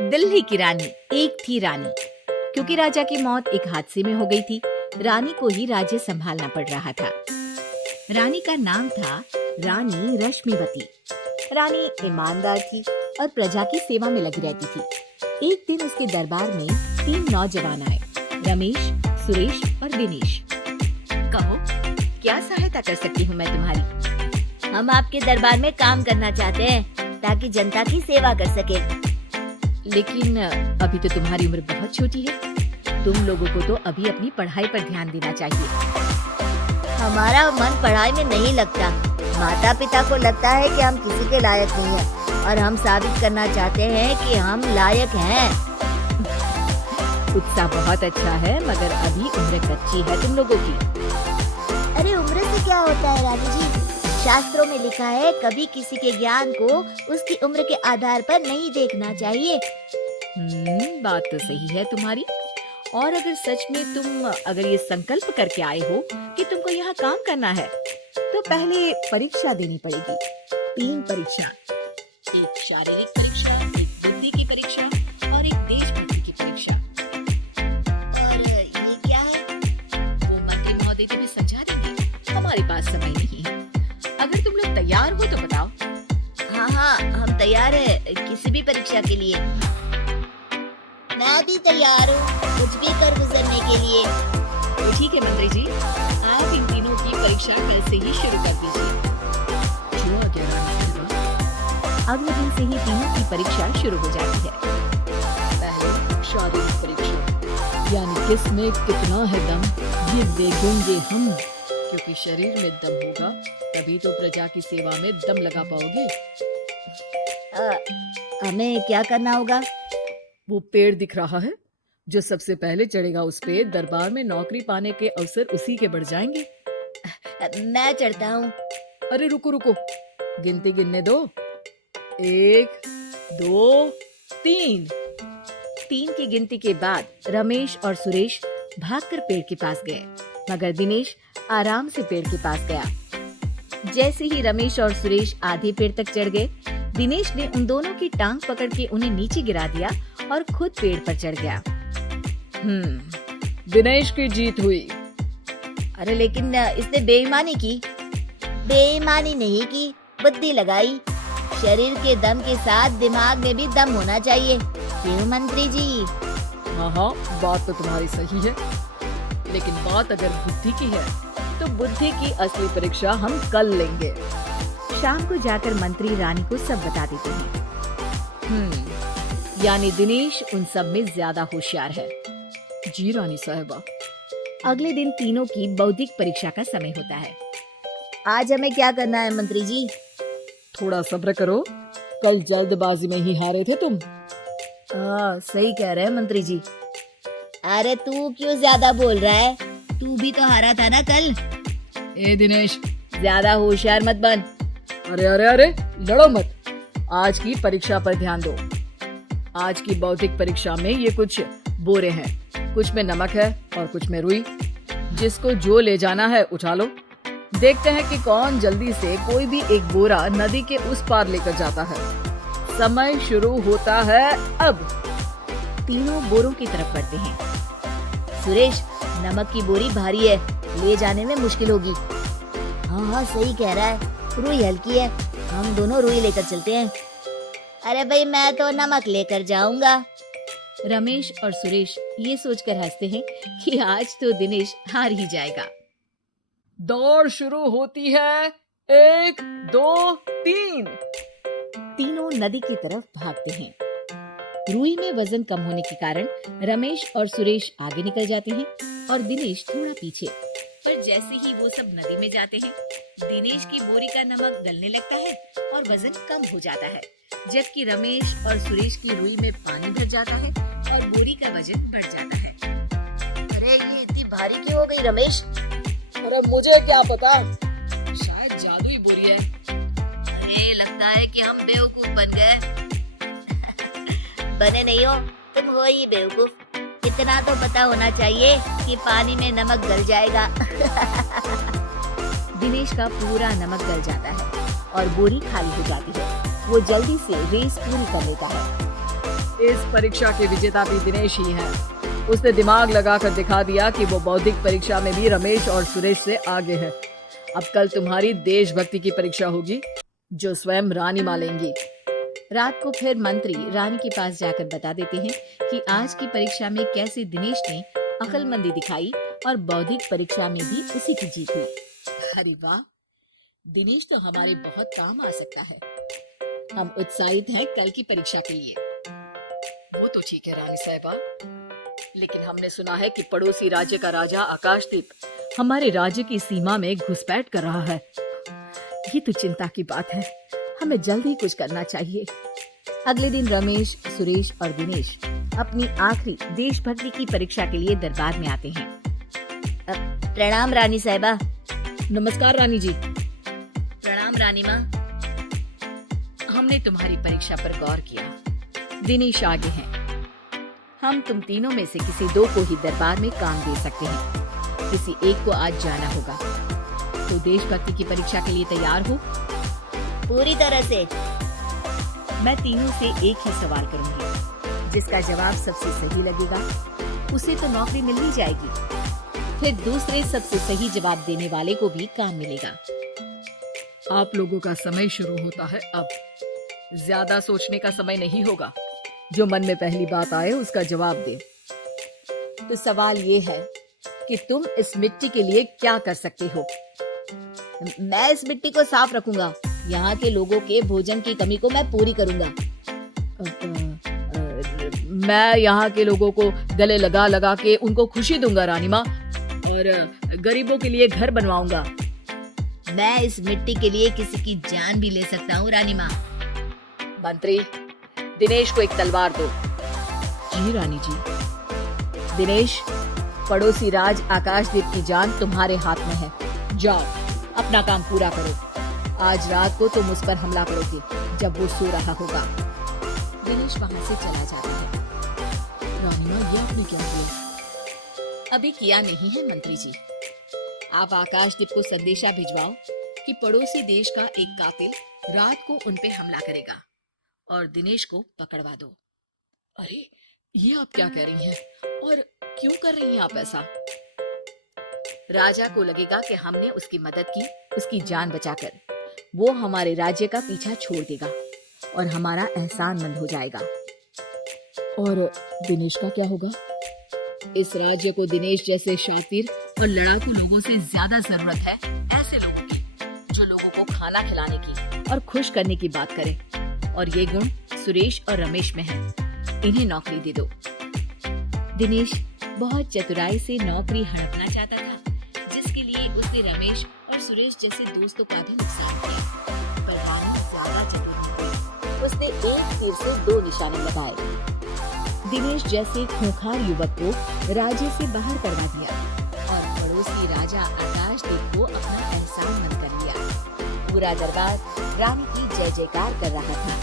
दिल्ली की रानी। एक थी रानी। क्योंकि राजा की मौत एक हादसे में हो गई थी, रानी को ही राज्य संभालना पड़ रहा था। रानी का नाम था रानी रश्मिवती। रानी ईमानदार थी और प्रजा की सेवा में लगी रहती थी। एक दिन उसके दरबार में 3 नौजवान आए, रमेश, सुरेश और दिनेश। कहो, क्या सहायता कर सकती हूँ मैं तुम्हारी? हम आपके दरबार में काम करना चाहते हैं ताकि जनता की सेवा कर सके। लेकिन अभी तो तुम्हारी उम्र बहुत छोटी है। तुम लोगों को तो अभी अपनी पढ़ाई पर ध्यान देना चाहिए। हमारा मन पढ़ाई में नहीं लगता। माता पिता को लगता है कि हम किसी के लायक नहीं हैं और हम साबित करना चाहते हैं कि हम लायक हैं। उत्साह बहुत अच्छा है, मगर अभी उम्र कच्ची है तुम लोगों की। अरे उम्र से क्या होता है रानी जी? शास्त्रों में लिखा है कभी किसी के ज्ञान को उसकी उम्र के आधार पर नहीं देखना चाहिए। बात तो सही है तुम्हारी। और अगर सच में तुम अगर ये संकल्प करके आए हो कि तुमको यहाँ काम करना है, तो पहले परीक्षा देनी पड़ेगी। 3 परीक्षा, एक शारीरिक परीक्षा, एक बुद्धि की परीक्षा और एक देशभक्ति की परीक्षा। और ये क्या है? वो मंत्री महोदय तुम्हें समझा देंगे। हमारे पास समय नहीं है। अगर तुम लोग तैयार हो तो बताओ। हाँ, हम तैयार है किसी भी परीक्षा के लिए। मैं भी तैयार हूँ कुछ भी कर गुजरने के लिए। तो ठीक है मंत्री जी, आप इन तीनों की परीक्षा कल से ही शुरू कर दीजिए। अगले दिन से ही तीनों की परीक्षा शुरू हो जाती है। पहले शारीरिक परीक्षा, यानी किसमें कितना है दम, ये देखेंगे हम। क्योंकि शरीर में दम होगा तभी तो प्रजा की सेवा में दम लगा पाओगे। हमें क्या करना होगा? वो पेड़ दिख रहा है, जो सबसे पहले चढ़ेगा उस पे दरबार में नौकरी पाने के अवसर उसी के बढ़ जाएंगे। मैं चढ़ता हूँ। अरे रुको, गिनती गिनने दो। 1, 2, 3। 3 की गिनती के बाद रमेश और सुरेश भागकर पेड़ के पास गए, मगर दिनेश आराम से पेड़ के पास गया। जैसे ही रमेश और सुरेश आधे पेड़ तक चढ़ गए, दिनेश ने उन दोनों की टांग पकड़ के उन्हें नीचे गिरा दिया और खुद पेड़ पर चढ़ गया। दिनेश की जीत हुई। अरे लेकिन इसने बेईमानी की। बेईमानी नहीं की, बुद्धि लगाई। शरीर के दम के साथ दिमाग में भी दम होना चाहिए। क्यों मंत्री जी? हाँ, बात तो तुम्हारी सही है। लेकिन बात अगर बुद्धि की है तो बुद्धि की असली परीक्षा हम कल लेंगे। शाम को जाकर मंत्री रानी को सब बता देते हैं। यानी दिनेश उन सब में ज्यादा होशियार है। जी रानी साहिबा। अगले दिन तीनों की बौद्धिक परीक्षा का समय होता है। आज हमें क्या करना है मंत्री जी? थोड़ा सब्र करो, कल जल्दबाजी में ही हारे थे तुम। सही कह रहे हैं मंत्री जी। अरे तू क्यों ज्यादा बोल रहा है? तू भी तो हारा था ना कल। ए दिनेश, ज्यादा होशियार मत बन। अरे लड़ो मत। आज की परीक्षा पर ध्यान दो। आज की बौद्धिक परीक्षा में ये कुछ बोरे हैं, कुछ में नमक है और कुछ में रुई। जिसको जो ले जाना है उठा लो। देखते हैं कि कौन जल्दी से कोई भी एक बोरा नदी के उस पार लेकर जाता है। समय शुरू होता है अब। तीनों बोरों की तरफ बढ़ते हैं। सुरेश, नमक की बोरी भारी है, ले जाने में मुश्किल होगी। हाँ, सही कह रहा है। रुई हल्की है, हम दोनों रुई लेकर चलते हैं। अरे भाई, मैं तो नमक लेकर जाऊंगा। रमेश और सुरेश ये सोचकर हंसते हैं कि आज तो दिनेश हार ही जाएगा। दौड़ शुरू होती है। 1, 2, 3। तीनों नदी की तरफ भागते हैं। रुई में वजन कम होने के कारण रमेश और सुरेश आगे निकल जाते हैं और दिनेश थोड़ा पीछे। पर जैसे ही वो सब नदी में जाते हैं, दिनेश की बोरी का नमक गलने लगता है और वजन कम हो जाता है, जबकि रमेश और सुरेश की रुई में पानी भर जाता है और बोरी का वजन बढ़ जाता है। अरे ये इतनी भारी क्यों हो गई रमेश? अरे मुझे क्या पता, शायद जादुई बोरी है। अरे लगता है कि हम बेवकूफ बन गए। बने नहीं हो, तुम हो ही बेवकूफ। इतना तो पता होना चाहिए कि पानी में नमक गल जाएगा। दिनेश का पूरा नमक गल जाता है और बोरी खाली हो जाती है। वो जल्दी से रेस पूरी कर लेता है। इस परीक्षा के विजेता भी दिनेश ही है। उसने दिमाग लगाकर दिखा दिया कि वो बौद्धिक परीक्षा में भी रमेश और सुरेश से आगे है। अब कल तुम्हारी देशभक्ति की परीक्षा होगी, जो स्वयं रानी माँ लेंगी। रात को फिर मंत्री रानी के पास जाकर बता देते हैं कि आज की परीक्षा में कैसे दिनेश ने अक्लमंदी दिखाई और बौद्धिक परीक्षा में भी उसी की जीत हुई। अरे वाह, दिनेश तो हमारे बहुत काम आ सकता है। हम उत्साहित हैं कल की परीक्षा के लिए। वो तो ठीक है रानी साहिबा, लेकिन हमने सुना है कि पड़ोसी राज्य का राजा आकाशदीप हमारे राज्य की सीमा में घुसपैठ कर रहा है। ये तो चिंता की बात है, हमें जल्द ही कुछ करना चाहिए। अगले दिन रमेश, सुरेश और दिनेश अपनी आखिरी देशभक्ति की परीक्षा के लिए दरबार में आते हैं। प्रणाम रानी साहिबा। नमस्कार रानी जी। प्रणाम रानी माँ। हमने तुम्हारी परीक्षा पर गौर किया। दिनेश आगे हैं। हम तुम तीनों में से किसी दो को ही दरबार में काम दे सकते हैं। किसी एक को आज जाना होगा। तो देशभक्ति की परीक्षा के लिए तैयार हो? पूरी तरह से। मैं तीनों से एक ही सवाल करूंगी। जिसका जवाब सबसे सही लगेगा उसे तो नौकरी मिल ही जाएगी। फिर दूसरे सबसे सही जवाब देने वाले को भी काम मिलेगा। आप लोगों का समय शुरू होता है अब। ज्यादा सोचने का समय नहीं होगा। जो मन में पहली बात आए उसका जवाब दे। तो सवाल ये है कि तुम इस मिट्टी के लिए क्या कर सकते हो? मैं इस मिट्टी को साफ रखूंगा। यहाँ के लोगों के भोजन की कमी को मैं पूरी करूंगा। मैं यहाँ के लोगों को गले लगा लगा के उनको खुशी दूंगा रानी माँ, और गरीबों के लिए घर बनवाऊंगा। मैं इस मिट्टी के लिए किसी की जान भी ले सकता हूँ रानी माँ। मंत्री, दिनेश को एक तलवार दो। जी रानी जी। दिनेश, पड़ोसी राज आकाशदीप की जान तुम्हारे हाथ में है। जाओ, अपना काम पूरा करो। आज रात को तुम उस पर हमला करोगे जब वो सो रहा होगा। दिनेश वहां से चला जाता है। रानी माँ, ये आपने क्या किया? अभी किया नहीं है मंत्री जी। आप आकाशदीप को संदेशा भिजवाओ कि पड़ोसी देश का एक कातिल रात को उन पे हमला करेगा और दिनेश को पकड़वा दो। अरे, ये आप क्या कह रही हैं? और क्यों कर रही हैं आप ऐसा? राजा को लगेगा कि हमने उसकी मदद की, उसकी जान बचाकर। वो हमारे राज्य का पीछा छोड़ देगा और हमारा एहसानमंद हो जाएगा। और दिनेश का क्या होगा? इस राज्य को दिनेश जैसे शातिर और लड़ाकू लोगों से ज्यादा जरूरत है ऐसे लोगों की, जो लोगों को खाना खिलाने की और खुश करने की बात करे। और ये गुण सुरेश और रमेश में है। इन्हें नौकरी दे दो। दिनेश बहुत चतुराई से नौकरी हड़पना चाहता था, जिसके लिए उसने रमेश और सुरेश जैसे दोस्तों का भी नुकसान किया। पर रानी ज्यादा चतुर नहीं। उसने एक तीर से दो निशाने लगाए। दिनेश जैसे खूंखार युवक को राज्य से बाहर करवा दिया और पड़ोसी राजा आकाशदीप को अपना एहसानमंद कर लिया। पूरा दरबार रानी की जय जयकार कर रहा था।